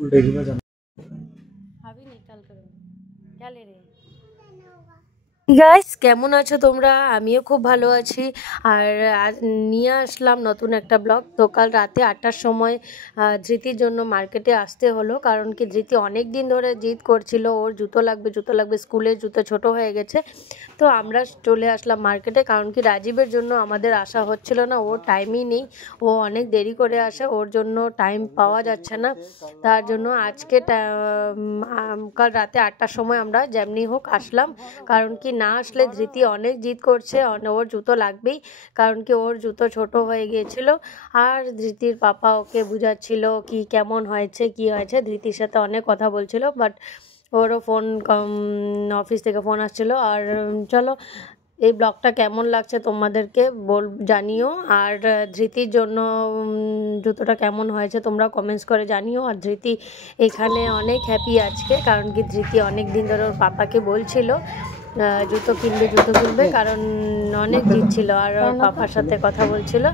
अभी निकाल कर क्या ले रहे हैं গাইস কেমন আছো তোমরা? আমিও খুব ভালো আছি। আর নিয়ে আসলাম নতুন একটা ব্লগ। তো কাল রাতে 8টার সময় ধৃতির জন্য মার্কেটে আসতে হলো, কারণ কি ধৃতি অনেক দিন ধরে জিদ করছিল ওর জুতো লাগবে জুতো লাগবে, স্কুলের জুতো ছোট হয়ে গেছে। তো আমরা চলে আসলাম মার্কেটে, কারণ কি রাজীবের জন্য আমাদের আসা হচ্ছিল না, ওর টাইমই নেই, ও অনেক দেরি করে আসে, ওর জন্য টাইম পাওয়া যাচ্ছে না। তার জন্য আজকে কাল রাতে 8টার সময় আমরা যেমনি হোক আসলাম, কারণ কি না আসলে ধৃতি অনেক জিদ করছে, ওর জুতো লাগবেই, কারণ কি ওর জুতো ছোট হয়ে গিয়েছিল। আর ধৃতির পাপা ওকে বুঝাচ্ছিল কি কেমন হয়েছে কি হয়েছে, ধৃতির সাথে অনেক কথা বলছিল, বাট ওরও ফোন অফিস থেকে ফোন আসছিল। আর চলো এই ব্লগটা কেমন লাগছে তোমাদেরকে জানিও, আর ধৃতির জন্য জুতোটা কেমন হয়েছে তোমরা কমেন্টস করে জানিও। আর ধৃতি এখানে অনেক হ্যাপি আজকে, কারণ কি ধৃতি অনেক দিন ধরে ওর পাপাকে বলছিল জুতো কিনবে, কারণ অনেক জিদ ছিল আর ওর পাপার সাথে কথা বলছিল।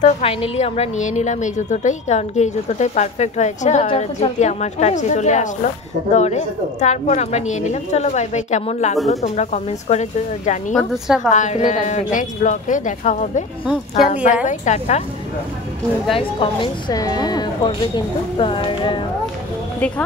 তো ফাইনালি আমরা নিয়ে নিলাম এই জুতোটাই, কারণ কি এই জুতোটাই পারফেক্ট হয়েছে। আর ধৃতি আমার কাছে চলে আসলো দৌড়ে, তারপর আমরা নিয়ে নিলাম। চলো বাই বাই, কেমন লাগলো তোমরা কমেন্টস করে জানিও। আর নেক্সট ব্লগে দেখা হবে। Bye bye, tata guys, comments করবে কিন্তু। আর দেখা